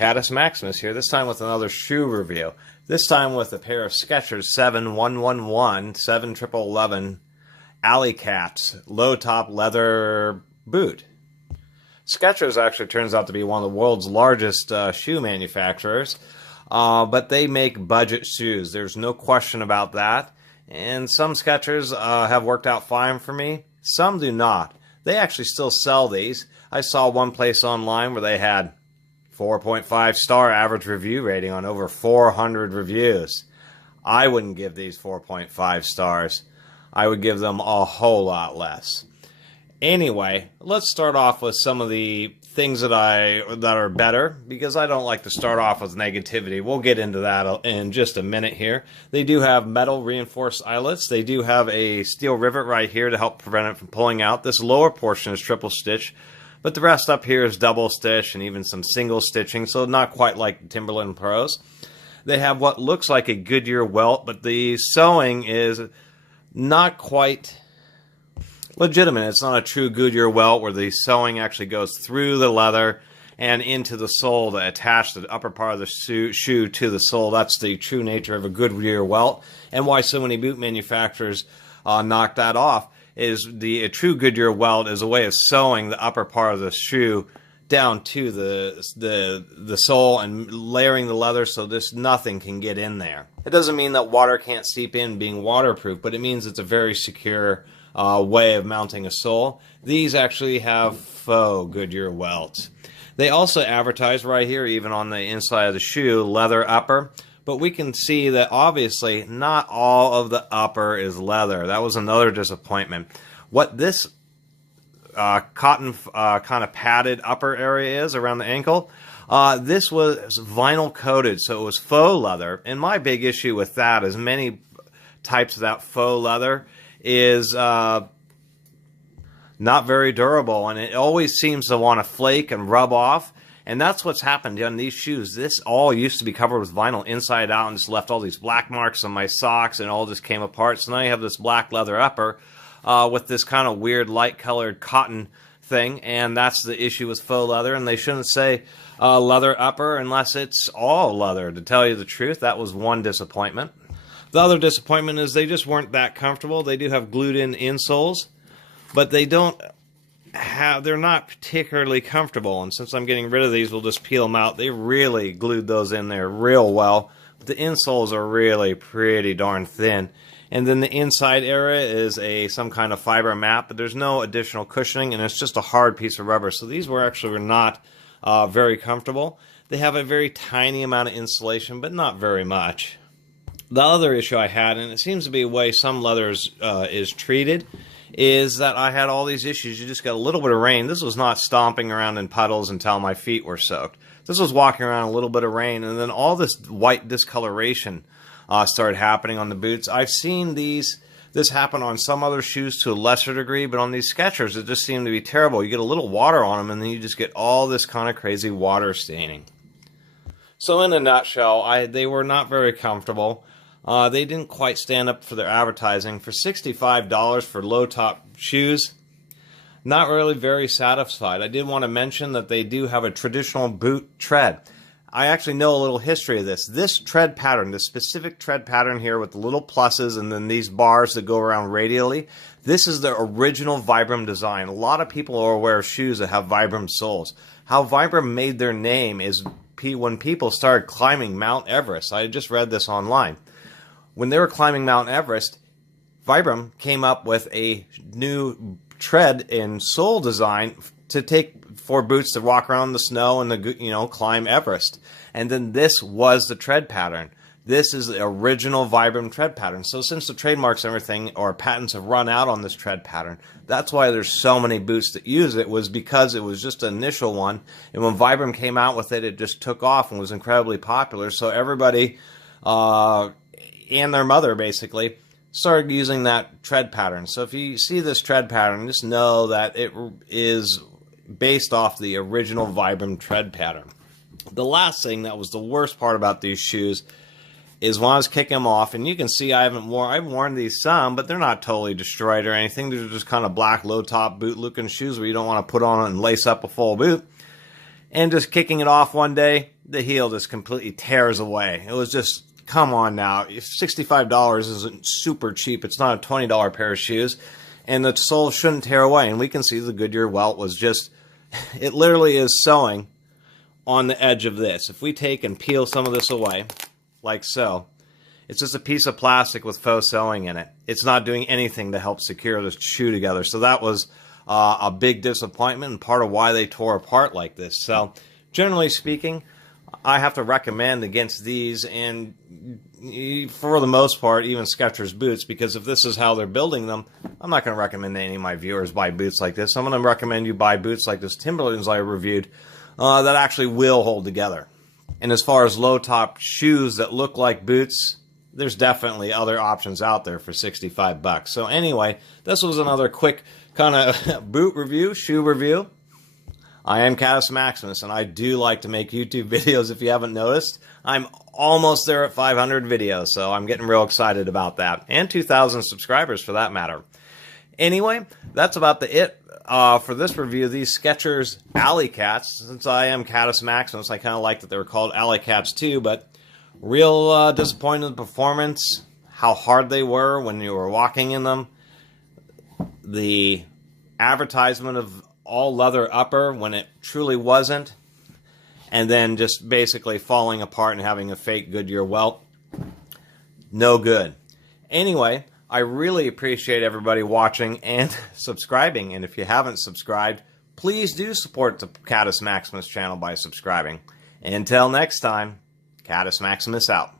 Caddis Maximus here, this time with another shoe review. This time with a pair of Skechers 7111 7111 Alley Cats low top leather boot. Skechers actually turns out to be one of the world's largest shoe manufacturers, but they make budget shoes. There's no question about that. And some Skechers have worked out fine for me. Some do not. They actually still sell these. I saw one place online where they had 4.5 star average review rating on over 400 reviews. I wouldn't give these 4.5 stars. I would give them a whole lot less. Anyway, let's start off with some of the things that are better, because I don't like to start off with negativity. We'll get into that in just a minute here. They do have metal reinforced eyelets. They do have a steel rivet right here to help prevent it from pulling out. This lower portion is triple stitch, but the rest up here is double stitch and even some single stitching, so not quite like the Timberland Pros. They have what looks like a Goodyear welt, but the sewing is not quite legitimate. It's not a true Goodyear welt where the sewing actually goes through the leather and into the sole to attach the upper part of the shoe to the sole. That's the true nature of a Goodyear welt, and why so many boot manufacturers knock that off. Is a true Goodyear welt is a way of sewing the upper part of the shoe down to the sole and layering the leather so nothing can get in there. It doesn't mean that water can't seep in being waterproof, but it means it's a very secure way of mounting a sole. These actually have faux Goodyear welts. They also advertise right here, even on the inside of the shoe, leather upper. But we can see that obviously not all of the upper is leather. That was another disappointment. What this cotton kind of padded upper area is around the ankle, this was vinyl coated, so it was faux leather. And my big issue with that is many types of that faux leather is not very durable, and it always seems to want to flake and rub off. And that's what's happened on these shoes. This all used to be covered with vinyl inside out and just left all these black marks on my socks, and it all just came apart. So now you have this black leather upper with this kind of weird light colored cotton thing, and that's the issue with faux leather. And they shouldn't say leather upper unless it's all leather. To tell you the truth, that was one disappointment. The other disappointment is they just weren't that comfortable. They do have glued in insoles, but they're not particularly comfortable. And since I'm getting rid of these, we'll just peel them out. They really glued those in there real well. But the insoles are really pretty darn thin. And then the inside area is some kind of fiber mat, but there's no additional cushioning, and it's just a hard piece of rubber. So these were not very comfortable. They have a very tiny amount of insulation, but not very much. The other issue I had, and it seems to be a way some leathers is treated, is that I had all these issues. You just got a little bit of rain. This was not stomping around in puddles until my feet were soaked. This was walking around a little bit of rain, and then all this white discoloration started happening on the boots. I've seen this happen on some other shoes to a lesser degree, but on these Skechers, it just seemed to be terrible. You get a little water on them, and then you just get all this kind of crazy water staining. So in a nutshell, they were not very comfortable. They didn't quite stand up for their advertising. For $65 for low-top shoes, not really very satisfied. I did want to mention that they do have a traditional boot tread. I actually know a little history of this. This tread pattern, this specific tread pattern here with the little pluses and then these bars that go around radially, this is the original Vibram design. A lot of people are aware of shoes that have Vibram soles. How Vibram made their name is when people started climbing Mount Everest. I just read this online. When they were climbing Mount Everest, Vibram came up with a new tread and sole design to take for boots to walk around the snow and climb Everest. And then this was the tread pattern. This is the original Vibram tread pattern. So since the trademarks and everything or patents have run out on this tread pattern, that's why there's so many boots that use it, was because it was just an initial one. And when Vibram came out with it, it just took off and was incredibly popular. So everybody and their mother basically started using that tread pattern. So if you see this tread pattern, just know that it is based off the original Vibram tread pattern. The last thing that was the worst part about these shoes is when I was kicking them off, and you can see I've worn these some, but they're not totally destroyed or anything. They're just kind of black low-top boot-looking shoes where you don't want to put on and lace up a full boot. And just kicking it off one day, the heel just completely tears away. It was just, come on now. $65 isn't super cheap. It's not a $20 pair of shoes. And the sole shouldn't tear away. And we can see the Goodyear welt was just, it literally is sewing on the edge of this. If we take and peel some of this away, like so, it's just a piece of plastic with faux sewing in it. It's not doing anything to help secure this shoe together. So that was a big disappointment and part of why they tore apart like this. So generally speaking, I have to recommend against these, and for the most part, even Skechers boots, because if this is how they're building them, I'm not going to recommend any of my viewers buy boots like this. I'm going to recommend you buy boots like this Timberlands I reviewed that actually will hold together. And as far as low-top shoes that look like boots, there's definitely other options out there for 65 bucks. So anyway, this was another quick kind of boot review, shoe review. I am Catus Maximus, and I do like to make YouTube videos if you haven't noticed. I'm almost there at 500 videos, so I'm getting real excited about that. And 2,000 subscribers for that matter. Anyway, that's about it for this review of these Skechers Alley Cats. Since I am Catus Maximus, I kind of like that they were called Alley Cats too, but real disappointed in the performance, how hard they were when you were walking in them. The advertisement of all leather upper when it truly wasn't, and then just basically falling apart and having a fake Goodyear welt. No good. Anyway, I really appreciate everybody watching and subscribing, and if you haven't subscribed, please do support the Catus Maximus channel by subscribing. Until next time, Catus Maximus out.